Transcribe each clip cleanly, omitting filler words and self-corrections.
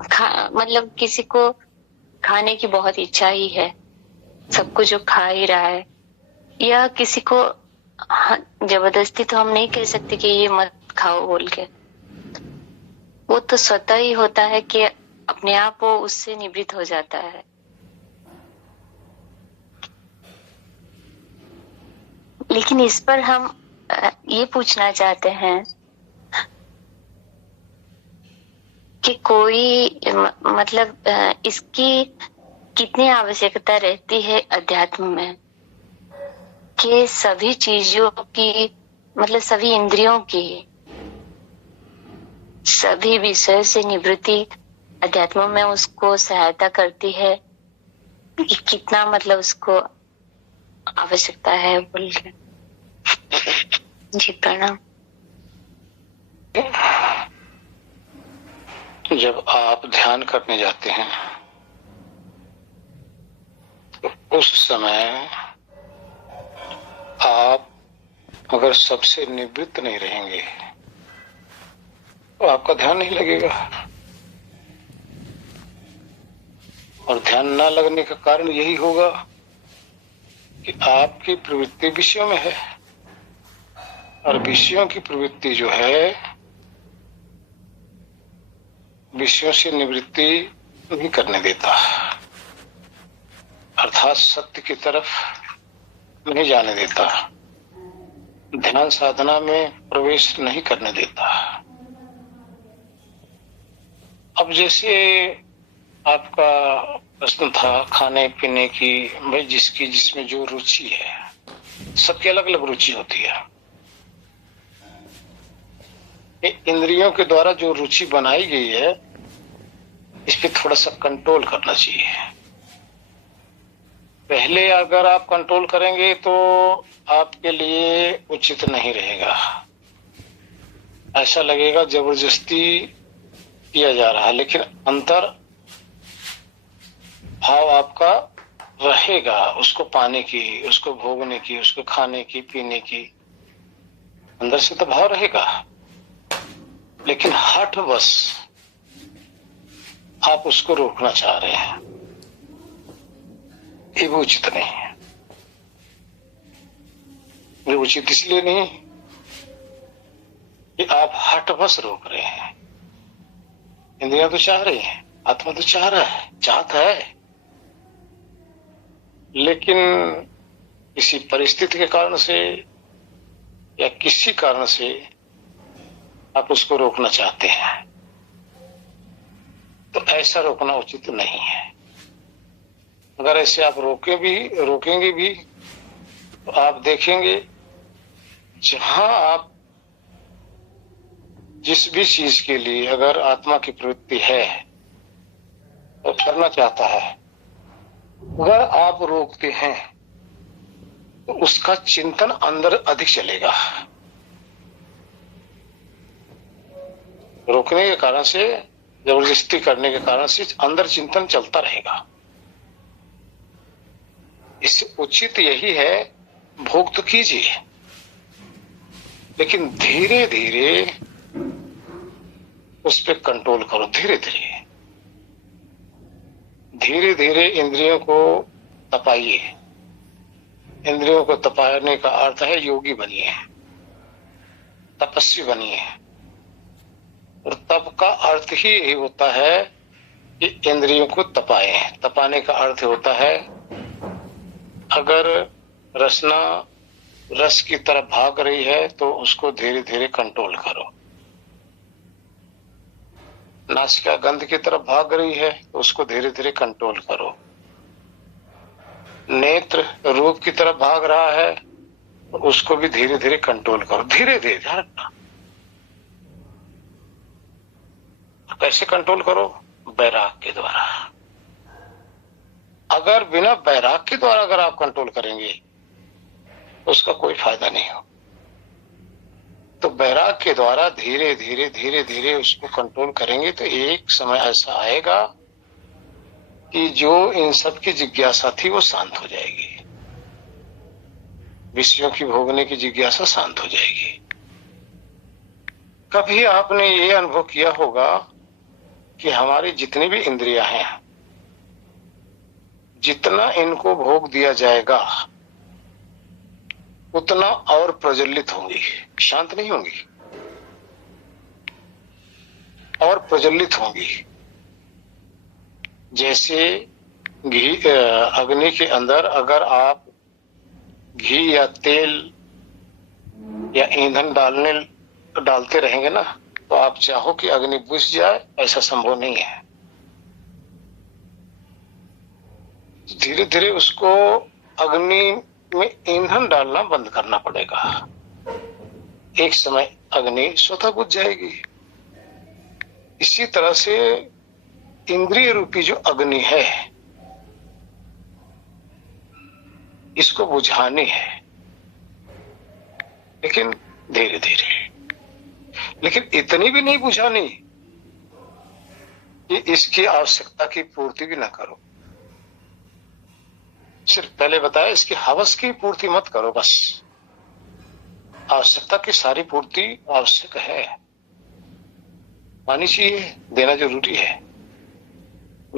मतलब किसी को खाने की बहुत इच्छा ही है, सब कुछ जो खा ही रहा है, या किसी को जबरदस्ती तो हम नहीं कह सकते कि ये मत खाओ बोल के। वो तो स्वतः ही होता है कि अपने आप वो उससे निवृत्त हो जाता है। लेकिन इस पर हम ये पूछना चाहते हैं कि कोई मतलब इसकी कितनी आवश्यकता रहती है अध्यात्म में, कि सभी चीजों की, मतलब सभी इंद्रियों की, सभी विषय से निवृत्ति अध्यात्म में उसको सहायता करती है कि कितना मतलब उसको आवश्यकता है बोल के। जी प्रणाम। जब आप ध्यान करने जाते हैं तो उस समय आप अगर सबसे निवृत्त नहीं रहेंगे तो आपका ध्यान नहीं लगेगा, और ध्यान न लगने का कारण यही होगा कि आपकी प्रवृत्ति विषयों में है, और विषयों की प्रवृत्ति जो है विषयों से निवृत्ति नहीं करने देता, अर्थात सत्य की तरफ नहीं जाने देता, ध्यान साधना में प्रवेश नहीं करने देता। अब जैसे आपका प्रश्न था खाने पीने की, भाई जिसकी जिसमें जो रुचि है, सबकी अलग अलग रुचि होती है। इंद्रियों के द्वारा जो रुचि बनाई गई है इस पे थोड़ा सा कंट्रोल करना चाहिए। पहले अगर आप कंट्रोल करेंगे तो आपके लिए उचित नहीं रहेगा, ऐसा लगेगा जबरदस्ती किया जा रहा है, लेकिन अंतर भाव आपका रहेगा, उसको पाने की, उसको भोगने की, उसको खाने की, पीने की, अंदर से तो भाव रहेगा। लेकिन हठ बस आप उसको रोकना चाह रहे हैं, ये भी उचित नहीं है। ये उचित इसलिए नहीं कि आप हठ बस रोक रहे हैं। इंद्रियां तो चाह रही हैं, आत्मा तो चाह रहा है, चाहता है, लेकिन किसी परिस्थिति के कारण से या किसी कारण से आप उसको रोकना चाहते हैं, तो ऐसा रोकना उचित नहीं है। अगर ऐसे आप रोकेंगे भी तो आप देखेंगे जहां आप जिस भी चीज के लिए अगर आत्मा की प्रवृत्ति है तो करना चाहता है, अगर आप रोकते हैं तो उसका चिंतन अंदर अधिक चलेगा। रोकने के कारण से, जबरदस्ती करने के कारण से अंदर चिंतन चलता रहेगा। इससे उचित यही है, भोग तो कीजिए, लेकिन धीरे धीरे उस पर कंट्रोल करो। धीरे धीरे धीरे धीरे इंद्रियों को तपाइए। इंद्रियों को तपाने का अर्थ है योगी बनिए, तपस्वी बनिए। और तप का अर्थ ही यही होता है कि इंद्रियों को तपाए। तपाने का अर्थ होता है अगर रसना रस की तरफ भाग रही है तो उसको धीरे धीरे कंट्रोल करो। नासिका गंध की तरफ भाग रही है तो उसको धीरे धीरे कंट्रोल करो। नेत्र रूप की तरफ भाग रहा है तो उसको भी धीरे धीरे कंट्रोल करो। धीरे धीरे ध्यान रखना। कैसे कंट्रोल करो? वैराग के द्वारा। अगर बिना वैराग के द्वारा अगर आप कंट्रोल करेंगे तो उसका कोई फायदा नहीं हो। तो वैराग के द्वारा धीरे धीरे धीरे धीरे उसको कंट्रोल करेंगे तो एक समय ऐसा आएगा कि जो इन सब की जिज्ञासा थी वो शांत हो जाएगी। विषयों की भोगने की जिज्ञासा शांत हो जाएगी। कभी आपने ये अनुभव किया होगा कि हमारी जितनी भी इंद्रियां हैं, जितना इनको भोग दिया जाएगा उतना और प्रज्वलित होंगी, शांत नहीं होंगी, और प्रज्वलित होंगी। जैसे घी, अग्नि के अंदर अगर आप घी या तेल या ईंधन डालते रहेंगे ना, तो आप चाहो कि अग्नि बुझ जाए, ऐसा संभव नहीं है। धीरे धीरे उसको अग्नि में ईंधन डालना बंद करना पड़ेगा। एक समय अग्नि स्वतः बुझ जाएगी। इसी तरह से इंद्रिय रूपी जो अग्नि है, इसको बुझानी है, लेकिन धीरे धीरे। लेकिन इतनी भी नहीं बुझानी कि इसकी आवश्यकता की पूर्ति भी ना करो। सिर्फ पहले बताया, इसकी हवस की पूर्ति मत करो, बस आवश्यकता की सारी पूर्ति आवश्यक है, पानी चाहिए, देना जरूरी है।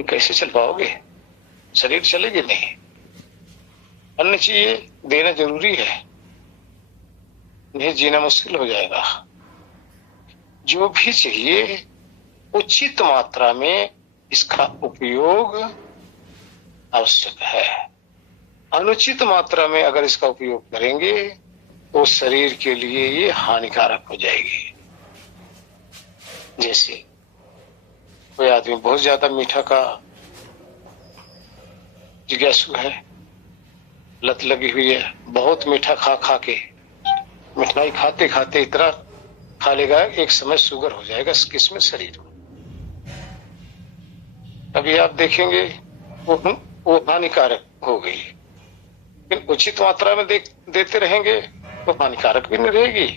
कैसे चल पाओगे? शरीर चलेगी नहीं। अन्न चाहिए, देना जरूरी है, नहीं जीना मुश्किल हो जाएगा। जो भी चाहिए उचित मात्रा में इसका उपयोग आवश्यक है। अनुचित मात्रा में अगर इसका उपयोग करेंगे तो शरीर के लिए ये हानिकारक हो जाएगी। जैसे कोई आदमी बहुत ज्यादा मीठा का जिज्ञासु है, लत लगी हुई है, बहुत मीठा खा खा के, मिठाई खाते खाते इतना खा लेगा, एक समय शुगर हो जाएगा किसमें? शरीर में। अभी आप देखेंगे वो हानिकारक हो गई। लेकिन उचित मात्रा में देते रहेंगे तो हानिकारक भी नहीं रहेगी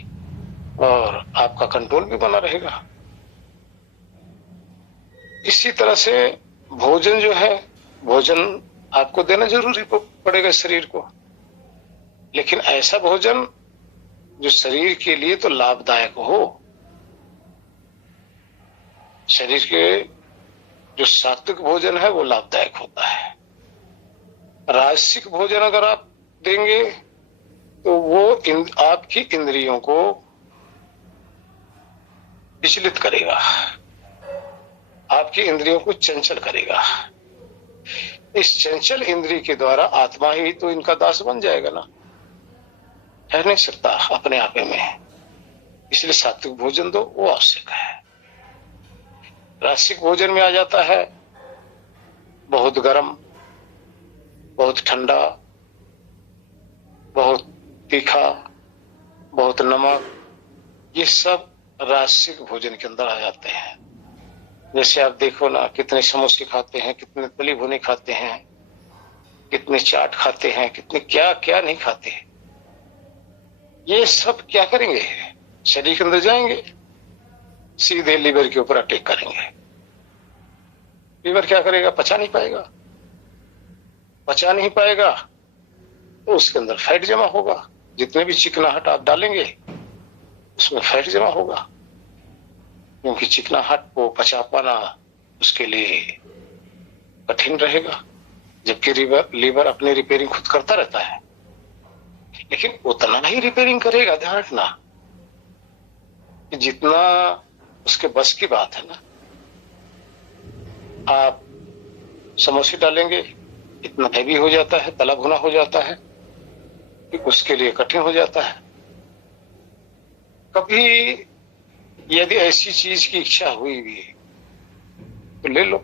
और आपका कंट्रोल भी बना रहेगा। इसी तरह से भोजन जो है, भोजन आपको देना जरूरी पड़ेगा शरीर को, लेकिन ऐसा भोजन जो शरीर के लिए तो लाभदायक हो। शरीर के जो सात्विक भोजन है वो लाभदायक होता है। राजसिक भोजन अगर आप देंगे तो वो आपकी इंद्रियों को विचलित करेगा, आपकी इंद्रियों को चंचल करेगा। इस चंचल इंद्रिय के द्वारा आत्मा ही तो इनका दास बन जाएगा ना, रह नहीं सकता अपने आप में। इसलिए सात्विक भोजन दो, वो आवश्यक है। राजसिक भोजन में आ जाता है बहुत गर्म, बहुत ठंडा, बहुत तीखा, बहुत नमक, ये सब राजसिक भोजन के अंदर आ जाते हैं। जैसे आप देखो ना, कितने समोसे खाते हैं, कितने तली भुनी खाते हैं, कितने चाट खाते हैं, कितने क्या क्या नहीं खाते। ये सब क्या करेंगे? शरीर के अंदर जाएंगे, सीधे लीवर के ऊपर अटैक करेंगे। लीवर क्या करेगा? पचा नहीं पाएगा। पचा नहीं पाएगा तो उसके अंदर फैट जमा होगा। जितने भी चिकनाहट आप डालेंगे उसमें फैट जमा होगा, क्योंकि चिकनाहट को पचा पाना उसके लिए कठिन रहेगा, जबकि लीवर अपनी रिपेयरिंग खुद करता रहता है। लेकिन उतना ही रिपेयरिंग करेगा, ध्यान रखना, कि जितना उसके बस की बात है ना। आप समोसे डालेंगे, इतना हैवी हो जाता है, तला भुना हो जाता है कि उसके लिए कठिन हो जाता है। कभी यदि ऐसी चीज की इच्छा हुई भी तो ले लो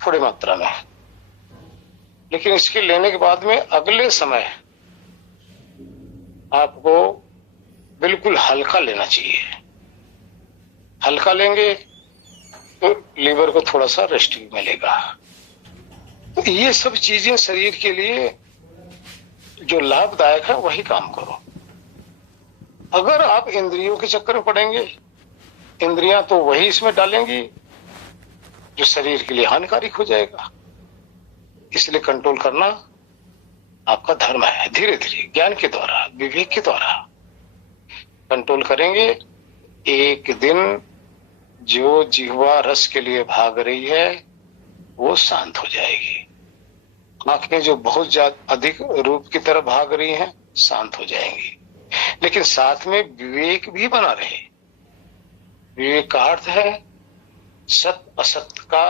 थोड़ी मात्रा में, लेकिन इसके लेने के बाद में अगले समय आपको बिल्कुल हल्का लेना चाहिए। हल्का लेंगे तो लीवर को थोड़ा सा रेस्ट भी मिलेगा। तो ये सब चीजें शरीर के लिए जो लाभदायक है वही काम करो। अगर आप इंद्रियों के चक्कर में पड़ेंगे, इंद्रियां तो वही इसमें डालेंगी जो शरीर के लिए हानिकारक हो जाएगा। इसलिए कंट्रोल करना आपका धर्म है। धीरे धीरे ज्ञान के द्वारा, विवेक के द्वारा कंट्रोल करेंगे। एक दिन जो जिह्वा रस के लिए भाग रही है वो शांत हो जाएगी। आंखें जो बहुत ज्यादा अधिक रूप की तरफ भाग रही हैं शांत हो जाएंगी। लेकिन साथ में विवेक भी बना रहे। विवेक का अर्थ है सत्य असत्य का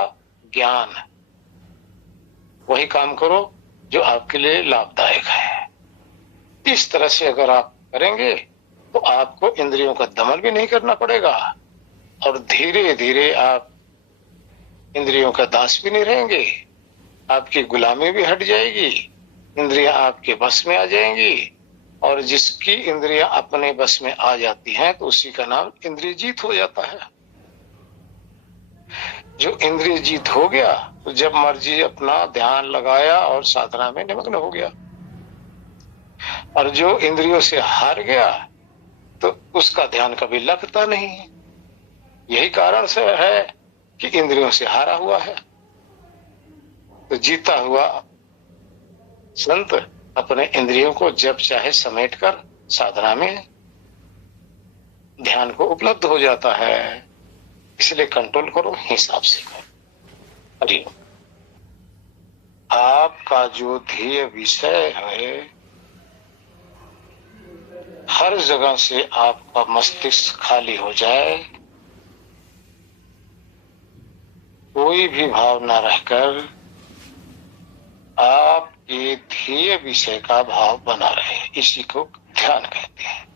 ज्ञान। वही काम करो जो आपके लिए लाभदायक है। इस तरह से अगर आप करेंगे तो आपको इंद्रियों का दमन भी नहीं करना पड़ेगा और धीरे धीरे आप इंद्रियों का दास भी नहीं रहेंगे। आपकी गुलामी भी हट जाएगी, इंद्रियां आपके बस में आ जाएंगी। और जिसकी इंद्रियां अपने बस में आ जाती हैं तो उसी का नाम इंद्रिय जीत हो जाता है। जो इंद्रिय जीत हो गया तो जब मर्जी अपना ध्यान लगाया और साधना में निमग्न हो गया। और जो इंद्रियों से हार गया तो उसका ध्यान कभी लगता नहीं है। यही कारण से है कि इंद्रियों से हारा हुआ है। तो जीता हुआ संत अपने इंद्रियों को जब चाहे समेटकर साधना में ध्यान को उपलब्ध हो जाता है। इसलिए कंट्रोल करो, हिसाब से करो। हरि ओम। आपका जो ध्येय विषय है हर जगह से आपका मस्तिष्क खाली हो जाए, कोई भी भाव न रहकर आपके ध्येय विषय का भाव बना रहे, इसी को ध्यान कहते हैं,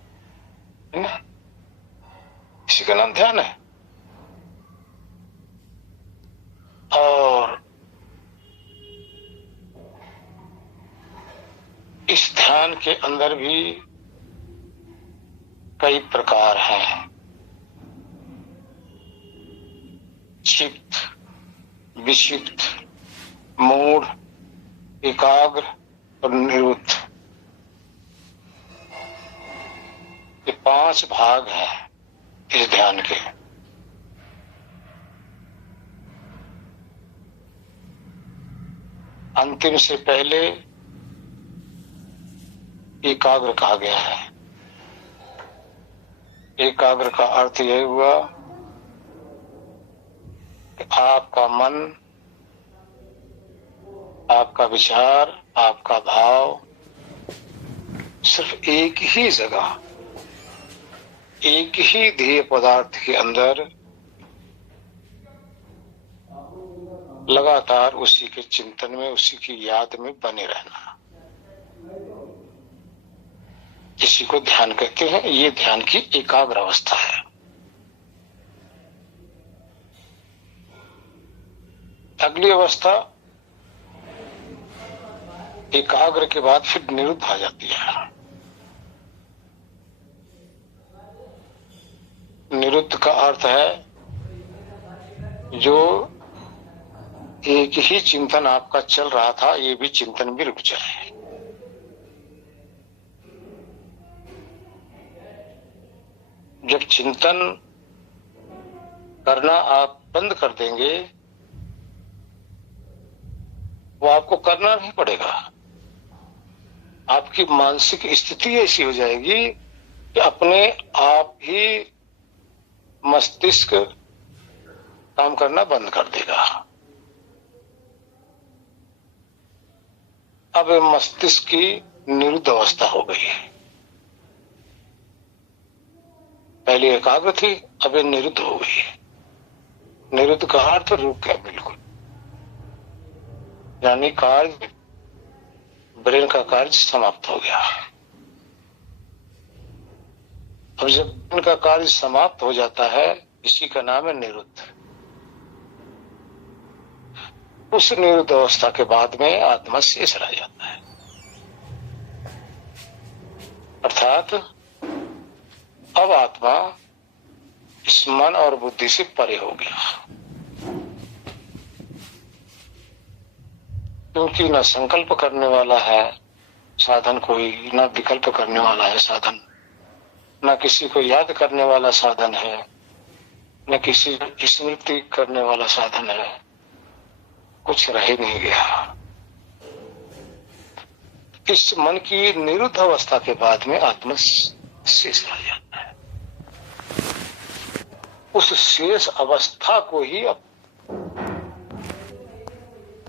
है ना? इसी का नाम ध्यान है। और इस ध्यान के अंदर भी कई प्रकार हैं। चित्त, विक्षिप्त, मूढ़, एकाग्र और निरुद्ध, ये 5 भाग हैं इस ध्यान के। अंतिम से पहले एकाग्र कहा गया है। एकाग्र का अर्थ यह हुआ कि आपका मन, आपका विचार, आपका भाव सिर्फ एक ही जगह, एक ही ध्येय पदार्थ के अंदर लगातार उसी के चिंतन में, उसी की याद में बने रहना, इसी को ध्यान कहते हैं। ये ध्यान की एकाग्र अवस्था है। अगली अवस्था एकाग्र के बाद फिर निरुद्ध आ जाती है। निरुद्ध का अर्थ है जो एक ही चिंतन आपका चल रहा था, ये भी चिंतन भी रुक जाए। जब चिंतन करना आप बंद कर देंगे, वो आपको करना नहीं पड़ेगा। आपकी मानसिक स्थिति ऐसी हो जाएगी कि अपने आप ही मस्तिष्क काम करना बंद कर देगा। अब मस्तिष्क की निरुद्ध अवस्था हो गई है। पहले एकाग्र थी, अब ये निरुद्ध हो गई। निरुद्ध का अर्थ रुक गया बिल्कुल, यानी कार्य, ब्रेन का कार्य समाप्त हो गया। अब जब ब्रेन का कार्य समाप्त हो जाता है, इसी का नाम है निरुद्ध। उस निरुद्ध अवस्था के बाद में आत्मा शेष रह जाता है, अर्थात अब आत्मा इस मन और बुद्धि से परे हो गया। क्योंकि न संकल्प करने वाला है साधन कोई, न विकल्प करने वाला है साधन, न किसी को याद करने वाला साधन है, न किसी की स्मृति करने वाला साधन है। कुछ रह ही नहीं गया। इस मन की निरुद्ध अवस्था के बाद में आत्मा शेष रह जाता है। उस शेष अवस्था को ही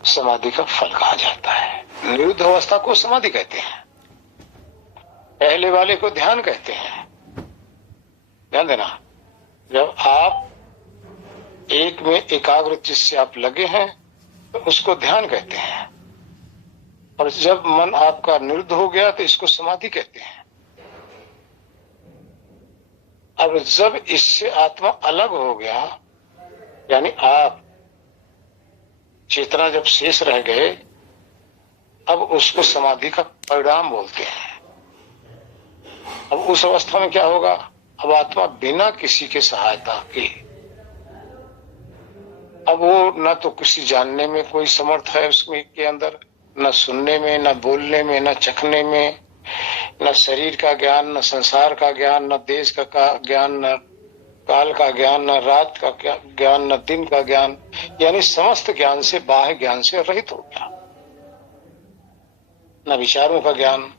समाधि का फल कहा जाता है। निरुद्ध अवस्था को समाधि कहते हैं, पहले वाले को ध्यान कहते हैं। ध्यान देना, जब आप एक में एकाग्र चित्त से आप लगे हैं तो उसको ध्यान कहते हैं, और जब मन आपका निरुद्ध हो गया तो इसको समाधि कहते हैं। अब जब इससे आत्मा अलग हो गया, यानी आप चेतना जब शेष रह गए, अब उसको समाधि का परिणाम बोलते हैं। अब उस अवस्था में क्या होगा? अब आत्मा बिना किसी के सहायता के, अब वो न तो किसी जानने में कोई समर्थ है उसमें के अंदर, न सुनने में, न बोलने में, न चखने में, न शरीर का ज्ञान, न संसार का ज्ञान, न देश का ज्ञान, न काल का ज्ञान, न रात का ज्ञान, न दिन का ज्ञान, यानी समस्त ज्ञान से, बाह्य ज्ञान से रहित हो गया। न विचारों का ज्ञान,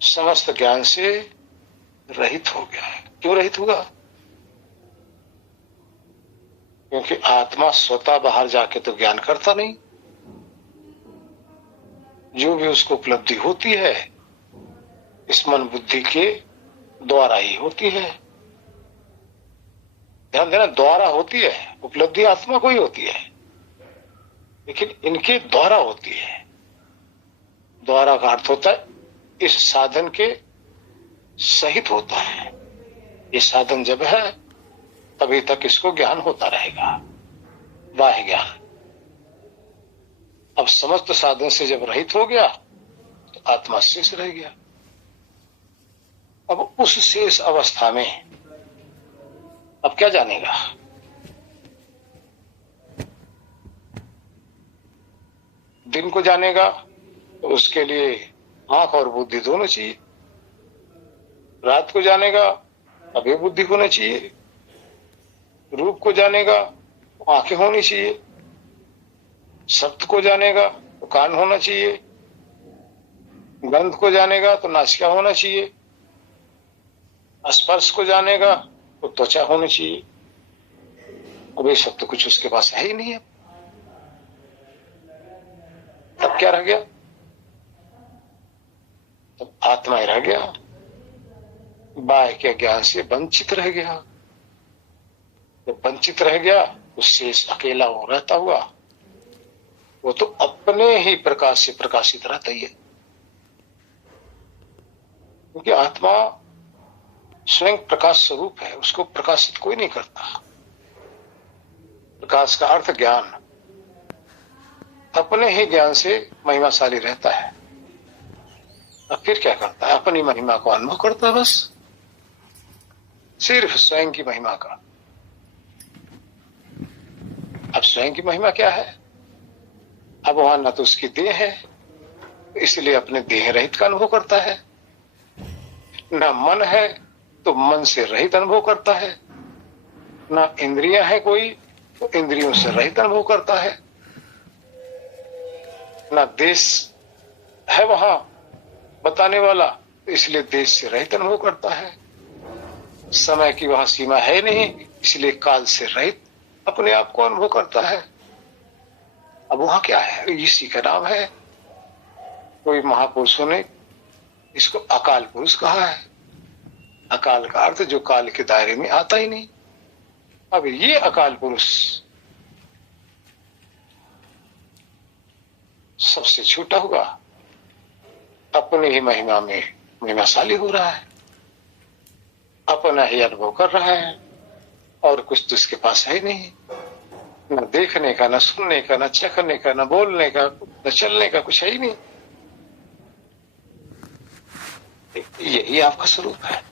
समस्त ज्ञान से रहित हो गया है। क्यों रहित हुआ? क्योंकि आत्मा स्वतः बाहर जाके तो ज्ञान करता नहीं, जो भी उसको उपलब्धि होती है इस मन बुद्धि के द्वारा ही होती है। ध्यान देना, द्वारा होती है, उपलब्धि आत्मा को ही होती है, लेकिन इनके द्वारा होती है। द्वारा का अर्थ होता है इस साधन के सहित होता है। ये साधन जब है तभी तक इसको ज्ञान होता रहेगा, बाह्य ज्ञान। अब समस्त साधन से जब रहित हो गया तो आत्मा शेष रह गया। अब उस शेष अवस्था में अब क्या जानेगा? दिन को जानेगा तो उसके लिए आंख और बुद्धि दोनों चाहिए। रात को जानेगा अभी बुद्धि होना चाहिए। रूप को जानेगा तो आंखें होनी चाहिए। शब्द को जानेगा तो कान होना चाहिए। गंध को जानेगा तो नासिका होना चाहिए। स्पर्श को जानेगा तो त्वचा होनी चाहिए। अब ये सब तो कुछ उसके पास है ही नहीं है। तब क्या रह गया? तब आत्मा ही रह गया, बाह्य के ज्ञान से वंचित रह गया। जब वंचित रह गया उससे अकेला वो रहता हुआ, वो तो अपने ही प्रकाश से प्रकाशित रहता ही है। क्योंकि आत्मा स्वयं प्रकाश स्वरूप है, उसको प्रकाशित कोई नहीं करता। प्रकाश का अर्थ ज्ञान, अपने ही ज्ञान से महिमाशाली रहता है। अब फिर क्या करता है? अपनी महिमा को अनुभव करता है, बस सिर्फ स्वयं की महिमा का। अब स्वयं की महिमा क्या है? अब वहां न तो उसकी देह है, इसलिए अपने देह रहित का अनुभव करता है। न मन है तो मन से रहित अनुभव करता है। न इंद्रियां है कोई तो इंद्रियों से रहित अनुभव करता है। न देश है वहां बताने वाला, इसलिए देश से रहित अनुभव करता है। समय की वहां सीमा है नहीं, इसलिए काल से रहित अपने आप को अनुभव करता है। अब वहां क्या है? इसी का नाम है, कोई महापुरुषों ने इसको अकाल पुरुष कहा है। अकाल का अर्थ जो काल के दायरे में आता ही नहीं। अब ये अकाल पुरुष सबसे छूटा हुआ, अपने ही महिमा में महिमाशाली हो रहा है, अपना ही अनुभव कर रहा है, और कुछ तो इसके पास है ही नहीं। न देखने का, न सुनने का, न चखने का, न बोलने का, न चलने का, कुछ है ही नहीं। यही आपका स्वरूप है,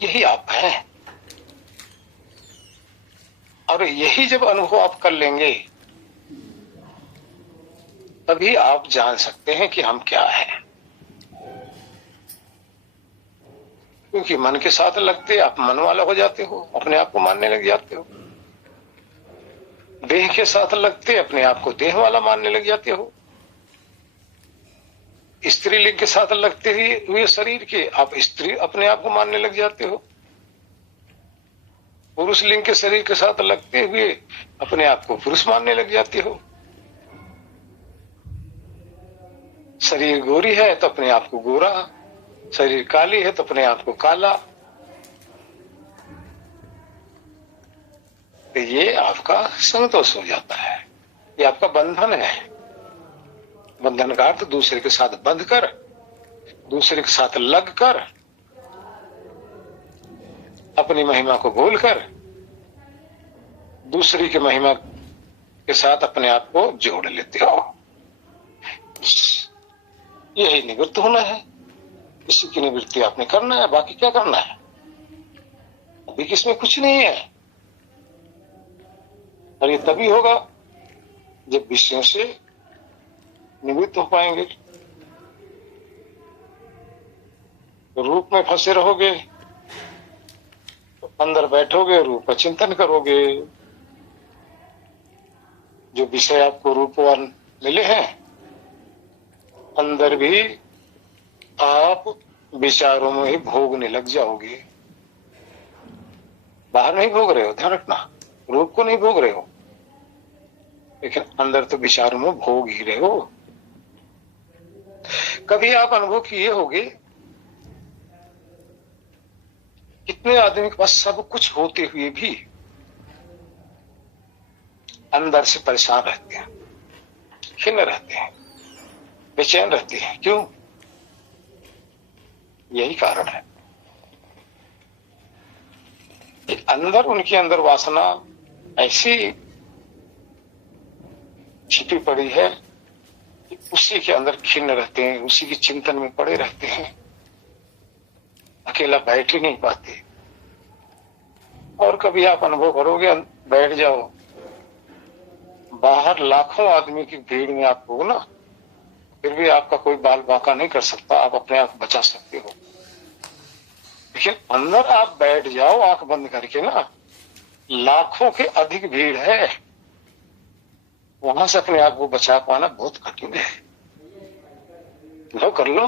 यही आप है। और यही जब अनुभव आप कर लेंगे तभी आप जान सकते हैं कि हम क्या हैं। क्योंकि मन के साथ लगते आप मन वाला हो जाते हो, अपने आप को मानने लग जाते हो। देह के साथ लगते अपने आप को देह वाला मानने लग जाते हो। स्त्रीलिंग के साथ लगते हुए शरीर के आप स्त्री अपने आप को मानने लग जाते हो। पुरुष लिंग के शरीर के साथ लगते हुए अपने आप को पुरुष मानने लग जाती हो। शरीर गोरी है तो अपने आप को गोरा, शरीर काली है तो अपने आप को काला। तो ये आपका संतोष हो जाता है, ये आपका बंधन है। बंधन का अर्थ दूसरे के साथ बंध कर, दूसरे के साथ लग कर, अपनी महिमा को भूलकर दूसरी की महिमा के साथ अपने आप को जोड़ लेते हो। यही निवृत्त होना है। इसी की निवृत्ति आपने करना है, बाकी क्या करना है। अभी किसमें कुछ नहीं है, और ये तभी होगा जब विषयों से निवृत्त हो पाएंगे। रूप में फंसे रहोगे तो अंदर बैठोगे, रूप का चिंतन करोगे। जो विषय आपको रूपवान मिले हैं, अंदर भी आप विचारों में ही भोगने लग जाओगे। बाहर नहीं भोग रहे हो, ध्यान रखना, रूप को नहीं भोग रहे हो, लेकिन अंदर तो विचारों में भोग ही रहे हो। कभी आप अनुभव किए होंगे, कितने आदमी के पास सब कुछ होते हुए भी अंदर से परेशान रहते हैं, खिन्न रहते हैं, बेचैन रहते हैं। क्यों? यही कारण है कि अंदर उनके अंदर वासना ऐसी छिपी पड़ी है कि उसी के अंदर खिन्न रहते हैं, उसी के चिंतन में पड़े रहते हैं, अकेला बैठ ही नहीं पाते। और कभी आप अनुभव करोगे, बैठ जाओ, बाहर लाखों आदमी की भीड़ में आप हो ना, फिर भी आपका कोई बाल बांका नहीं कर सकता, आप अपने आप बचा सकते हो। लेकिन अंदर आप बैठ जाओ आंख बंद करके ना, लाखों के अधिक भीड़ है, वहां से अपने आप को बचा पाना बहुत कठिन है। लो कर लो।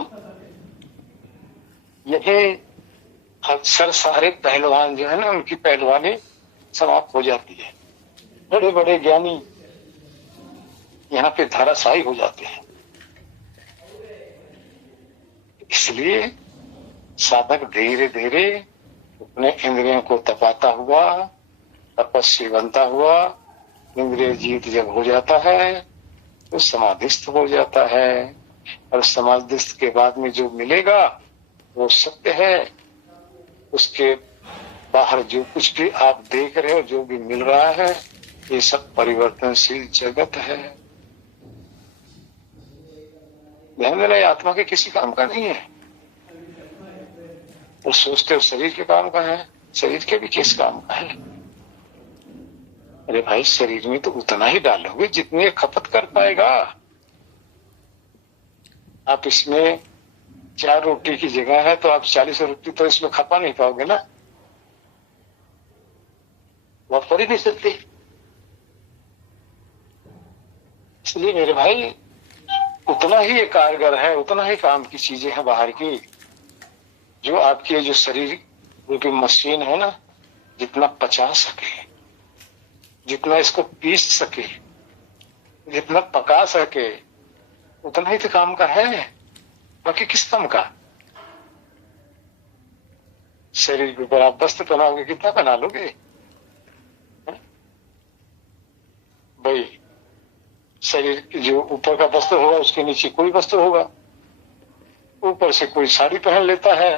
यही अक्सर सारे पहलवान जो है ना, उनकी पहलवानी समाप्त हो जाती है। बड़े बड़े ज्ञानी यहाँ पे धराशायी हो जाते हैं। इसलिए साधक धीरे धीरे अपने इंद्रियों को तपाता हुआ, तपस्वी बनता हुआ, इंद्रिय जीत जब हो जाता है तो समाधिस्थ हो जाता है। और समाधिस्थ के बाद में जो मिलेगा वो सत्य है। उसके बाहर जो कुछ भी आप देख रहे हो, जो भी मिल रहा है, ये सब परिवर्तनशील जगत है। ध्यान देना, ये आत्मा के किसी काम का नहीं है। और सोचते हो शरीर के काम का है, शरीर के भी किस काम का है। अरे भाई, शरीर में तो उतना ही डालोगे जितनी खपत कर पाएगा। आप इसमें 4 रोटी की जगह है तो आप 40 रोटी तो इसमें खपा नहीं पाओगे ना, वो कर ही नहीं सकते। इसलिए मेरे भाई, उतना ही ये कारगर है, उतना ही काम की चीजें हैं बाहर की, जो आपकी जो शरीर रूपी मशीन है ना, जितना पचा सके, जितना इसको पीस सके, जितना पका सके, उतना ही तो काम का है। बाकी किस काम का। शरीर के ऊपर आप वस्त्र पहनाओगे, कितना पहना लोगे भाई। शरीर के जो ऊपर का वस्त्र होगा, उसके नीचे कोई वस्त्र होगा। ऊपर से कोई साड़ी पहन लेता है,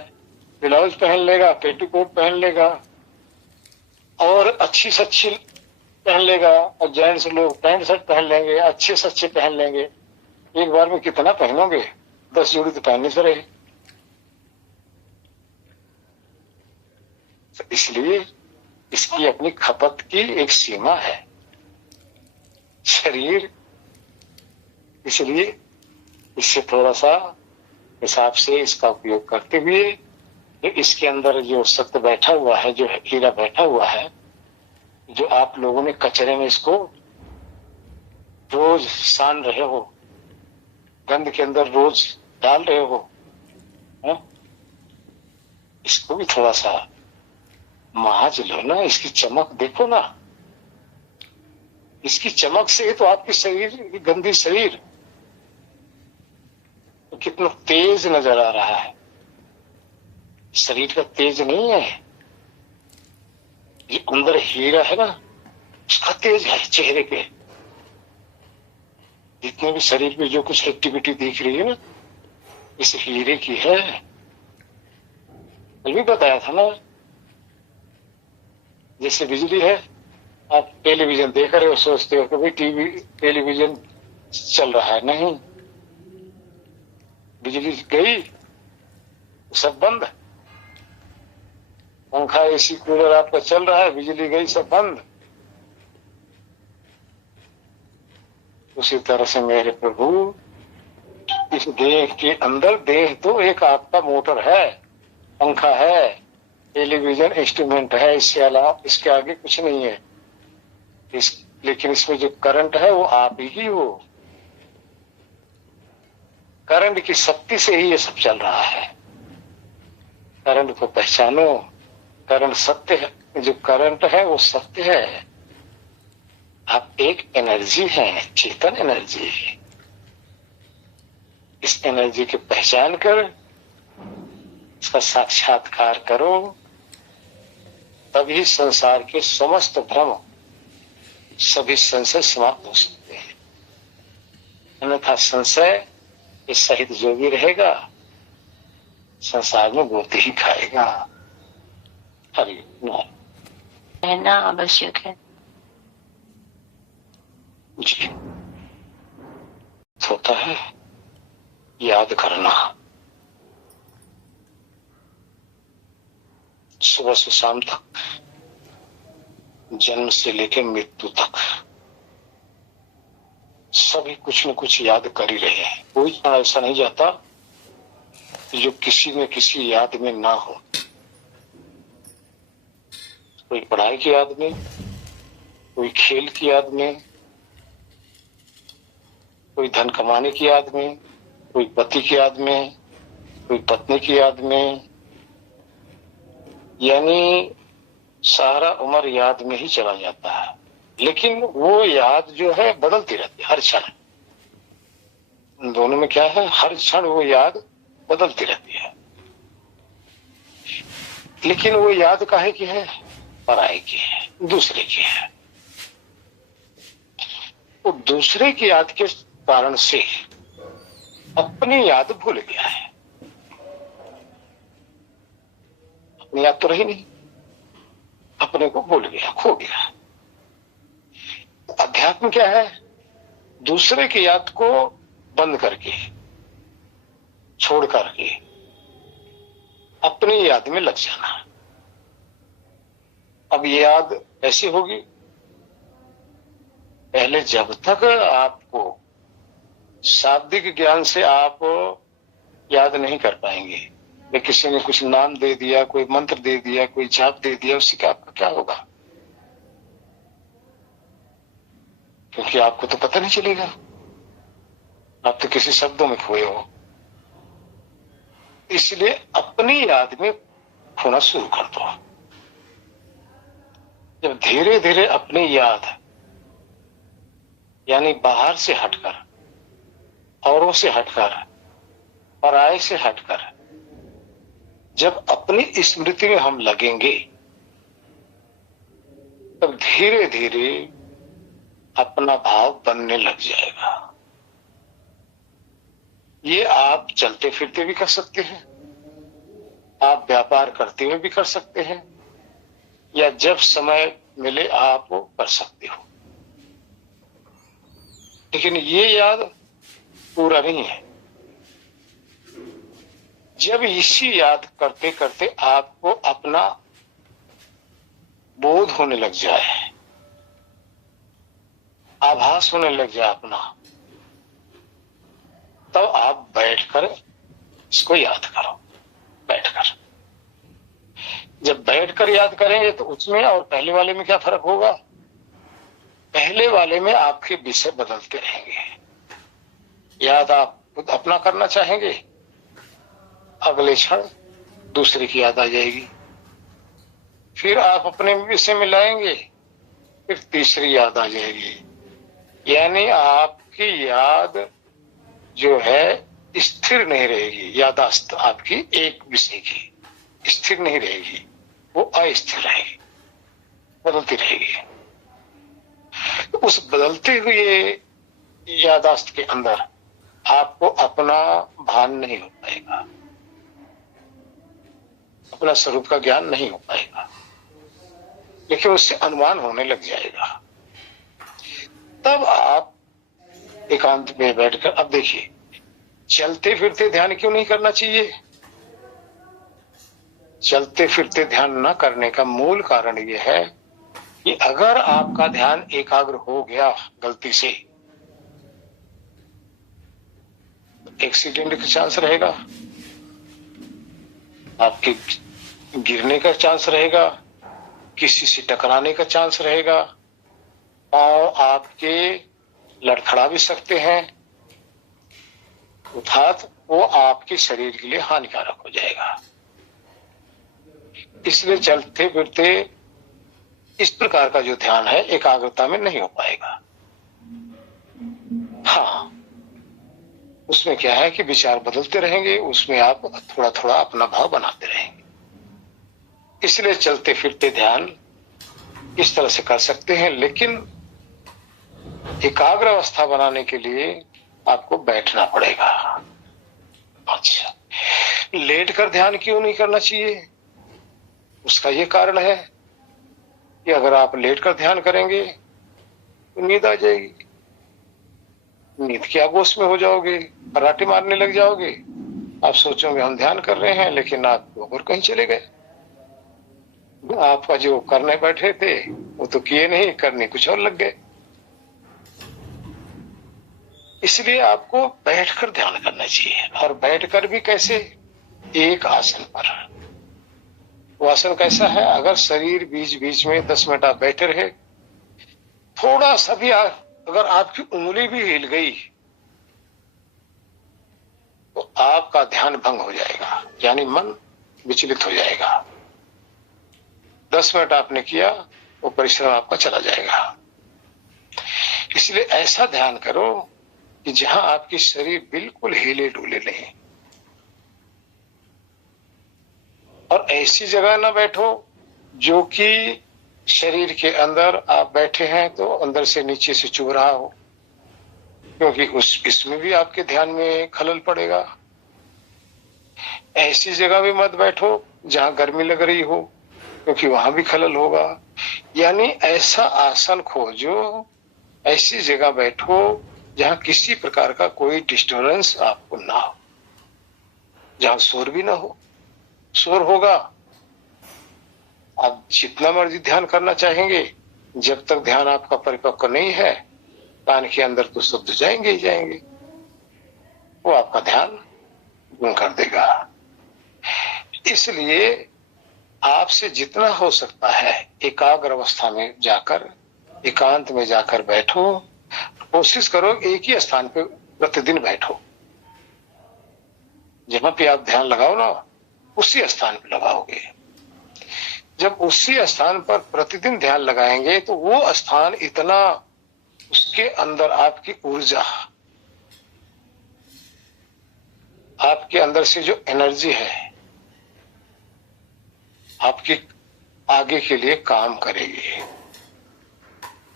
ब्लाउज पहन लेगा, पेटीकोट पहन लेगा, और अच्छी से अच्छी पहन लेगा। और जेंट्स लोग पैंट शर्ट पहन लेंगे, अच्छे से अच्छे पहन लेंगे। एक बार में कितना पहनोगे? 10 जोड़ी तो पहनने से रहे। तो इसलिए इसकी अपनी खपत की एक सीमा है शरीर। इसलिए इससे थोड़ा सा हिसाब से इसका उपयोग करते हुए, इसके अंदर जो सत्य बैठा हुआ है, जो हीरा बैठा हुआ है, जो आप लोगों ने कचरे में इसको रोज सान रहे हो, गंद के अंदर रोज डाल रहे हो, इसको भी थोड़ा सा महाज लो ना, इसकी चमक देखो ना, इसकी चमक से तो आपकी शरीर, गंदी शरीर तो कितना तेज नजर आ रहा है। शरीर का तेज नहीं है, ये अंदर हीरा है ना, उसका तेज है चेहरे पे। जितने भी शरीर पे जो कुछ एक्टिविटी दिख रही है ना, इस हीरे की है। कल भी बताया था ना, जैसे बिजली है, आप टेलीविजन देख रहे हो, सोचते हो कि भाई टीवी टेलीविजन चल रहा है, नहीं, बिजली गई सब बंद। पंखा एसी कूलर आपका चल रहा है, बिजली गई सब बंद। उसी तरह से मेरे प्रभु, इस देह के अंदर, देह तो एक आपका मोटर है, पंखा है, टेलीविजन इंस्ट्रूमेंट है, इससे अलावा इसके आगे कुछ नहीं है। लेकिन इसमें जो करंट है वो आप ही हो। करंट की शक्ति से ही ये सब चल रहा है। करंट को पहचानो, करंट सत्य है, जो करंट है वो सत्य है। आप एक एनर्जी है, चेतन एनर्जी। इस एनर्जी की पहचान कर इसका साक्षात्कार करो, तभी संसार के समस्त भ्रम, सभी संशय समाप्त हो सकते हैं। अन्यथा संशय के सहित जो भी रहेगा संसार में गोती ही खाएगा। हरि रहना आवश्यक है जी। होता है याद करना, सुबह से शाम तक, जन्म से लेकर मृत्यु तक सभी कुछ न कुछ याद कर ही रहे हैं। कोई ऐसा नहीं जाता जो किसी न किसी याद में ना हो। कोई पढ़ाई की याद में, कोई खेल की याद में, कोई धन कमाने की याद में, कोई पति की याद में, कोई पत्नी की याद में, यानी सारा उम्र याद में ही चला जाता है। लेकिन वो याद जो है बदलती रहती है हर क्षण। उन दोनों में क्या है, हर क्षण वो याद बदलती रहती है। लेकिन वो याद काहे की है, पराये की है, दूसरे की है। वो दूसरे की याद के कारण से अपनी याद भूल गया है। अपनी याद तो रही नहीं, अपने को भूल गया, खो गया। अध्यात्म क्या है, दूसरे की याद को बंद करके, छोड़ करके अपनी याद में लग जाना। अब ये याद ऐसी होगी, पहले जब तक आपको शाब्दिक ज्ञान से आप याद नहीं कर पाएंगे, या किसी ने कुछ नाम दे दिया, कोई मंत्र दे दिया, कोई जाप दे दिया, उससे क्या आपका क्या होगा? क्योंकि आपको तो पता नहीं चलेगा, आप तो किसी शब्दों में खोए हो। इसलिए अपनी याद में खोना शुरू कर दो। जब धीरे धीरे अपनी याद, यानी बाहर से हटकर, औरों से हटकर, पराये से हटकर, जब अपनी स्मृति में हम लगेंगे, तब धीरे धीरे अपना भाव बनने लग जाएगा। ये आप चलते फिरते भी कर सकते हैं, आप व्यापार करते हुए भी कर सकते हैं, या जब समय मिले आप वो कर सकते हो। लेकिन ये याद पूरा नहीं है। जब इसी याद करते करते आपको अपना बोध होने लग जाए, आभास होने लग जाए अपना, तब आप बैठकर इसको याद करो। बैठकर, जब बैठकर याद करेंगे तो उसमें और पहले वाले में क्या फर्क होगा? पहले वाले में आपके विषय बदलते रहेंगे। याद आप खुद अपना करना चाहेंगे, अगले क्षण दूसरे की याद आ जाएगी, फिर आप अपने विषय में लाएंगे, फिर तीसरी याद आ जाएगी। यानी आपकी याद जो है स्थिर नहीं रहेगी, यादाश्त आपकी एक विषय की स्थिर नहीं रहेगी, वो अस्थिर रहेगी, बदलती रहेगी। तो उस बदलते हुए यादाश्त के अंदर आपको अपना भान नहीं हो पाएगा, अपना स्वरूप का ज्ञान नहीं हो पाएगा, लेकिन उससे अनुमान होने लग जाएगा। तब आप एकांत में बैठकर, अब देखिए, चलते फिरते ध्यान क्यों नहीं करना चाहिए? चलते फिरते ध्यान न करने का मूल कारण यह है कि अगर आपका ध्यान एकाग्र हो गया गलती से, एक्सीडेंट का चांस रहेगा, आपके गिरने का चांस रहेगा, किसी से टकराने का चांस रहेगा, पांव आपके लड़खड़ा भी सकते हैं, अर्थात वो आपके शरीर के लिए हानिकारक हो जाएगा। इसलिए चलते फिरते इस प्रकार का जो ध्यान है एकाग्रता में नहीं हो पाएगा। हाँ, उसमें क्या है कि विचार बदलते रहेंगे, उसमें आप थोड़ा थोड़ा अपना भाव बनाते रहेंगे। इसलिए चलते फिरते ध्यान इस तरह से कर सकते हैं, लेकिन एकाग्र अवस्था बनाने के लिए आपको बैठना पड़ेगा। अच्छा, लेट कर ध्यान क्यों नहीं करना चाहिए? उसका ये कारण है कि अगर आप लेट कर ध्यान करेंगे तो नींद आ जाएगी, नींद के आगोश में हो जाओगे, पराठे मारने लग जाओगे। आप सोचोगे हम ध्यान कर रहे हैं, लेकिन आप और कहीं चले गए। आपका जो करने बैठे थे वो तो किए नहीं, करने कुछ और लग गए। इसलिए आपको बैठकर ध्यान करना चाहिए, और बैठकर भी कैसे? एक आसन पर। वो आसन कैसा है? अगर शरीर बीच बीच में 10 मिनट आप बैठे रहे, थोड़ा सा भी अगर आपकी उंगली भी हिल गई तो आपका ध्यान भंग हो जाएगा, यानी मन विचलित हो जाएगा। 10 मिनट आपने किया, वो परिश्रम आपका चला जाएगा। इसलिए ऐसा ध्यान करो कि जहां आपकी शरीर बिल्कुल हिले डुले नहीं, और ऐसी जगह ना बैठो जो कि शरीर के अंदर आप बैठे हैं तो अंदर से नीचे से चुभ रहा हो, क्योंकि इसमें भी आपके ध्यान में खलल पड़ेगा। ऐसी जगह भी मत बैठो जहां गर्मी लग रही हो, क्योंकि वहां भी खलल होगा। यानी ऐसा आसन खोजो, ऐसी जगह बैठो जहां किसी प्रकार का कोई डिस्टर्बेंस आपको ना हो, जहां शोर भी ना हो। शोर होगा, आप जितना मर्जी ध्यान करना चाहेंगे, जब तक ध्यान आपका परिपक्व नहीं है, कान के अंदर तो शब्द जाएंगे ही जाएंगे, वो आपका ध्यान गुम कर देगा। इसलिए आपसे जितना हो सकता है एकाग्र अवस्था में जाकर, एकांत में जाकर बैठो। कोशिश करो एक ही स्थान पे प्रतिदिन बैठो। जहां पे आप ध्यान लगाओ ना, उसी स्थान पे लगाओगे। जब उसी स्थान पर प्रतिदिन ध्यान लगाएंगे तो वो स्थान इतना, उसके अंदर आपकी ऊर्जा, आपके अंदर से जो एनर्जी है, आपकी आगे के लिए काम करेगी।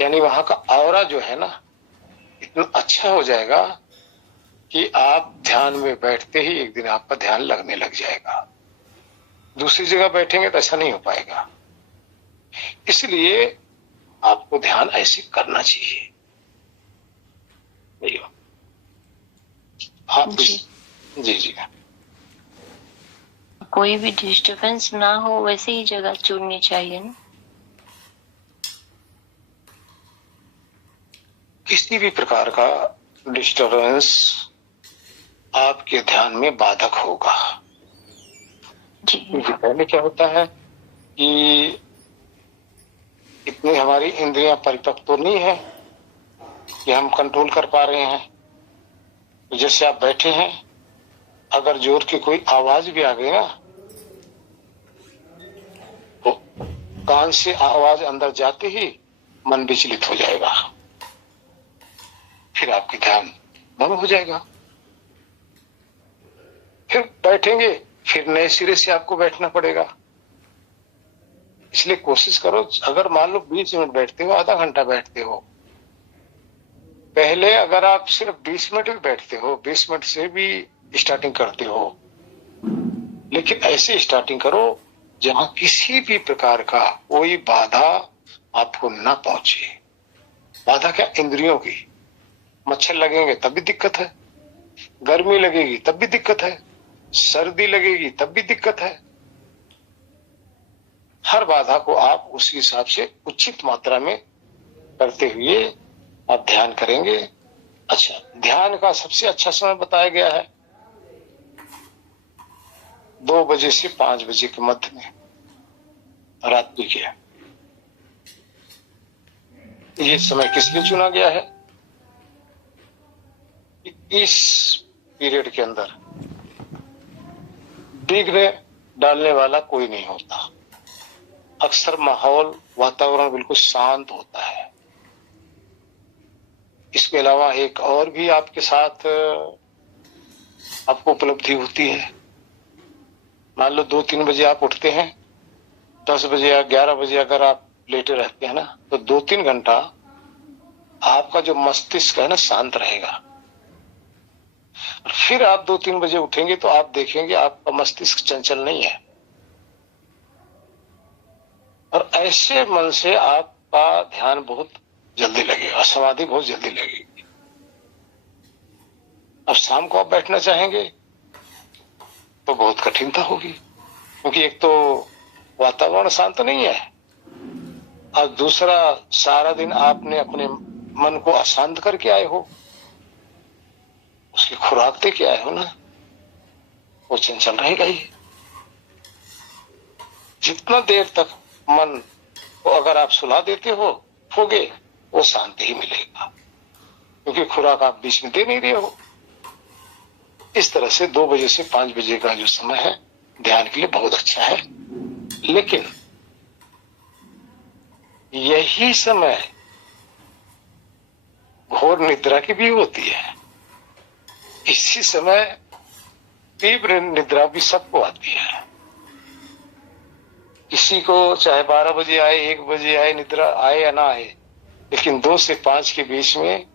यानी वहां का ऑरा जो है ना, इतना अच्छा हो जाएगा कि आप ध्यान में बैठते ही एक दिन आपका ध्यान लगने लग जाएगा। दूसरी जगह बैठेंगे तो ऐसा नहीं हो पाएगा। इसलिए आपको ध्यान ऐसे करना चाहिए। आप जी जी, कोई भी डिस्टरबेंस ना हो वैसे ही जगह चुननी चाहिए ना। किसी भी प्रकार का डिस्टरबेंस आपके ध्यान में बाधक होगा। जी, पहले क्या होता है कि इतनी हमारी इंद्रियां परिपक्व तो नहीं है कि हम कंट्रोल कर पा रहे हैं। तो जैसे आप बैठे हैं, अगर जोर की कोई आवाज भी आ गई ना, तो कान से आवाज अंदर जाते ही मन विचलित हो जाएगा, फिर आपकी ध्यान भंग हो जाएगा। फिर बैठेंगे, फिर नए सिरे से आपको बैठना पड़ेगा। इसलिए कोशिश करो, अगर मान लो 20 मिनट बैठते हो, आधा घंटा बैठते हो, पहले अगर आप सिर्फ 20 मिनट भी बैठते हो, 20 मिनट से भी स्टार्टिंग करते हो, लेकिन ऐसे स्टार्टिंग करो जहां किसी भी प्रकार का कोई बाधा आपको ना पहुंचे। बाधा क्या? इंद्रियों की। मच्छर लगेंगे तब भी दिक्कत है, गर्मी लगेगी तब भी दिक्कत है, सर्दी लगेगी तब भी दिक्कत है। हर बाधा को आप उस हिसाब से उचित मात्रा में करते हुए आप ध्यान करेंगे। अच्छा, ध्यान का सबसे अच्छा समय बताया गया है 2 बजे से 5 बजे के मध्य में रात्रि के। ये समय किस लिए चुना गया है? इस पीरियड के अंदर विघ्न डालने वाला कोई नहीं होता। अक्सर माहौल, वातावरण बिल्कुल शांत होता है। इसके अलावा एक और भी आपके साथ आपको उपलब्धि होती है। मान लो 2-3 बजे आप उठते हैं, 10 बजे या 11 बजे अगर आप लेटे रहते हैं ना, तो 2-3 घंटा आपका जो मस्तिष्क है ना शांत रहेगा। फिर आप 2-3 बजे उठेंगे तो आप देखेंगे आपका मस्तिष्क चंचल नहीं है, और ऐसे मन से आपका ध्यान बहुत जल्दी लगेगा, समाधि बहुत जल्दी लगेगी। अब शाम को आप बैठना चाहेंगे तो बहुत कठिनता होगी, क्योंकि एक तो वातावरण शांत नहीं है, और दूसरा सारा दिन आपने अपने मन को अशांत करके आए हो, उसकी खुराक दे के आए हो ना, वो चंचल रहेगा ही। जितना देर तक मन को अगर आप सुला देते होगे, वो शांति ही मिलेगा, क्योंकि खुराक आप बीच में दे नहीं रहे हो। इस तरह से 2 बजे से 5 बजे का जो समय है ध्यान के लिए बहुत अच्छा है, लेकिन यही समय घोर निद्रा की भी होती है। इसी समय तीव्र निद्रा भी सबको आती है। किसी को चाहे 12 बजे आए, 1 बजे आए, निद्रा आए या ना आए, लेकिन 2 से 5 के बीच में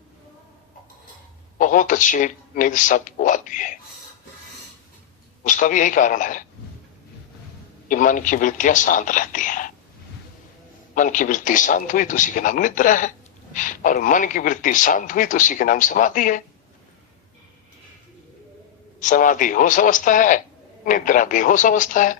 बहुत अच्छी नींद सबको आती है। उसका भी यही कारण है कि मन की वृत्तियां शांत रहती हैं। मन की वृत्ति शांत हुई तो उसी का नाम निद्रा है, और मन की वृत्ति शांत हुई तो उसी का नाम समाधि है। समाधि होश अवस्था है, निद्रा बेहोश अवस्था है।